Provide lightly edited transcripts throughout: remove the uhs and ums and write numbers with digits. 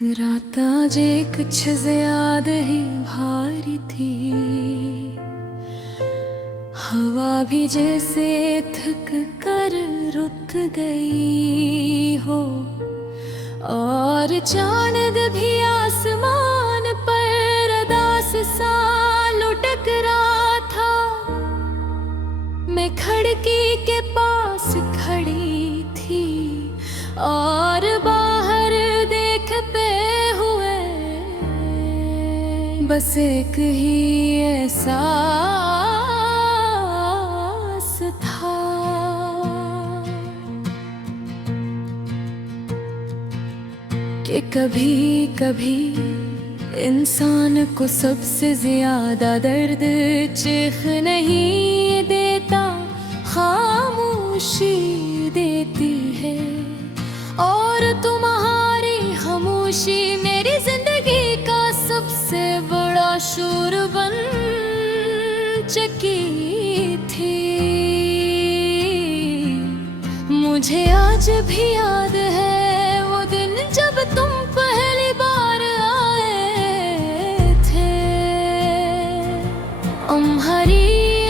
रात आज कुछ ज्यादा ही भारी थी। हवा भी जैसे थक कर रुक गई हो, और चांद भी आसमान पर अदास सा लुढ़क रहा था। मैं खिड़की के पास खड़ी थी और बाहर देखते हुए बस एक ही एहसास था कि कभी कभी इंसान को सबसे ज्यादा दर्द चीख नहीं देता, खामोशी देती है। और तुम्हारी खामोशी मेरी जिंदगी का सबसे बड़ा शोर बन चुकी थी। मुझे आज भी याद है वो दिन जब तुम पहली बार आए थे। तुम्हारी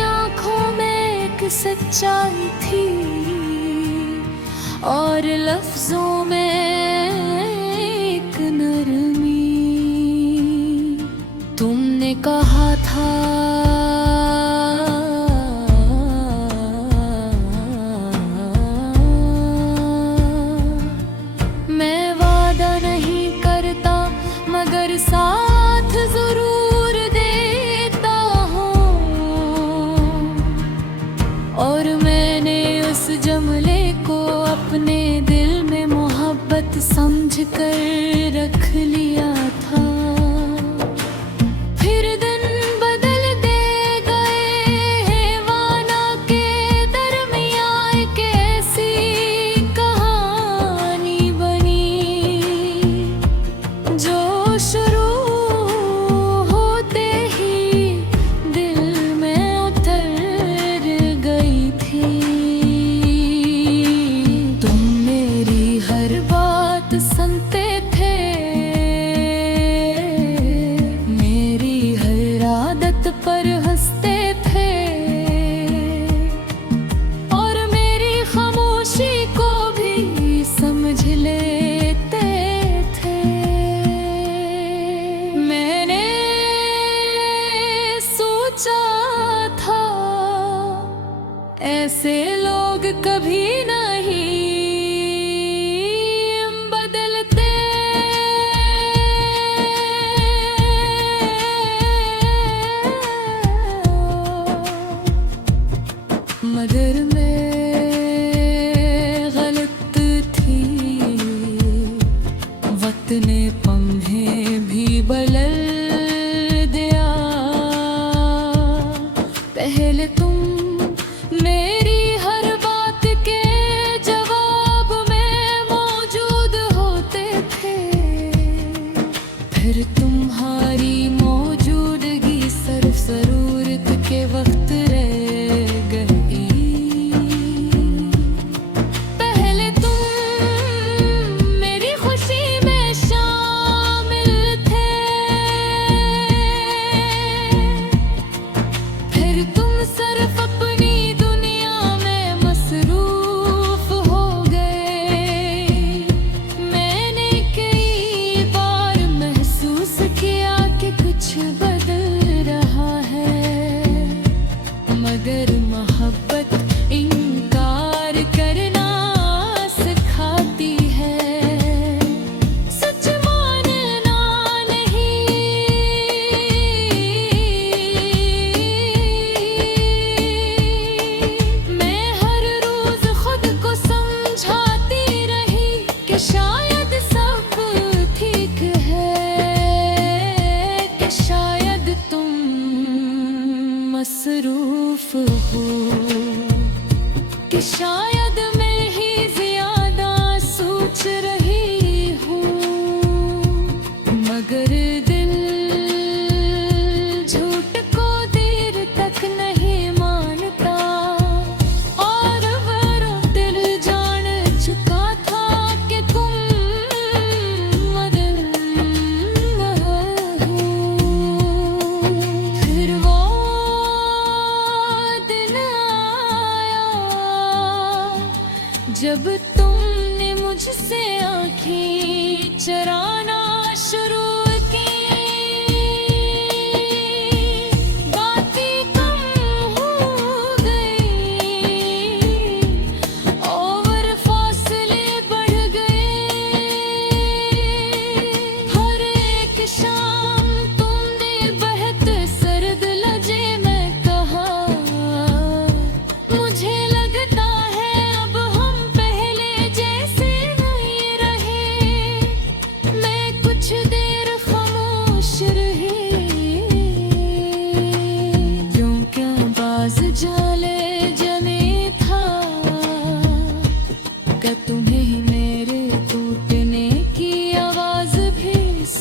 आंखों में एक सच्चाई थी और लफ्जों में एक नरमी। तुमने कहा था मैं वादा नहीं करता मगर साथ जरूर देता हूँ, और मैंने उस जुमले को अपने दिल में मोहब्बत समझ कर रख लिया था। फिर दिन बदल दे गए हैं वाना के दरमियाँ, एक ऐसी कहानी बनी जो शुरू होते ही दिल में उतर गई थी। तुम मेरी हर बात सुनते थे, मेरी हर आदत पर हंसते थे, और मेरी खामोशी को भी समझ लेते थे। मैंने सोचा था ऐसे लोग कभी नहीं बदलते। मगर मैं गलत थी, वक्त ने पम्हे भी बदल दिया। पहले तुम मेरी हर बात के जवाब में मौजूद होते थे, फिर तुम्हारी मौजूदगी सिर्फ जरूरत के वक्त रह गई। पहले तुम मेरी खुशी में शामिल थे, फिर तुम सिर्फ अपनी दुनिया में मसरूफ हो गए। मैंने कई बार महसूस किया कि कुछ बदल रहा है, मगर मोहब्बत इनकार करना सिखाती है, सच मानना नहीं। मैं हर रोज खुद को समझाती रही कि शायद सब ठीक है, कि शायद तुम मसरूफ हो, कि शायद मैं ही ज्यादा सोच रही हूँ। मगर दिल झूठ को देर तक नहीं मानता, और वो दिल जान चुका था कि तुम बदल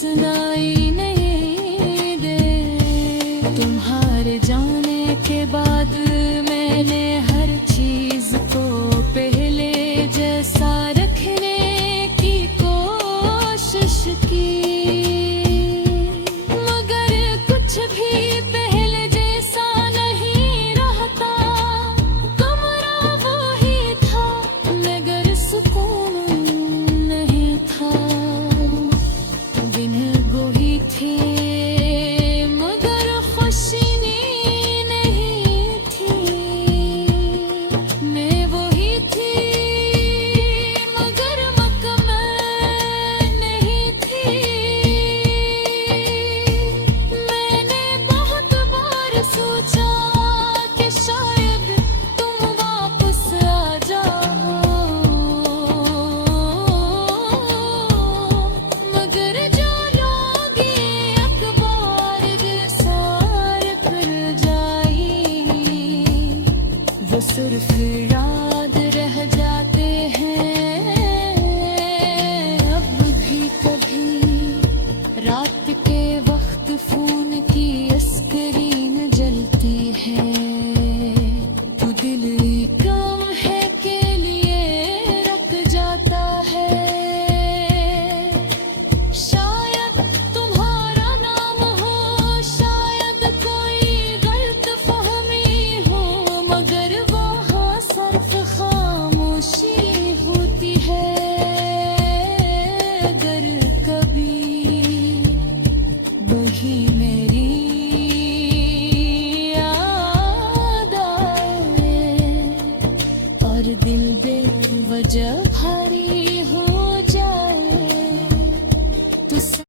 सुनाई नहीं दे। तुम्हारे जाने के बाद मैंने हर चीज को पहले जैसा रखने की कोशिश की, मगर कुछ भी पहले जैसा नहीं रहता। कमरा वही था मगर सुकून नहीं था। दिन वही थी मगर खुशी नहीं थी। मैं वही थी मगर मुकम्मल नहीं थी। मैंने बहुत बार सोचा कि शायद तुम वापस आ जाओ, मगर जो लोग ये अखबार के सार कर जाई, वो सिर्फ याद रह जाते हैं। अब भी कभी रात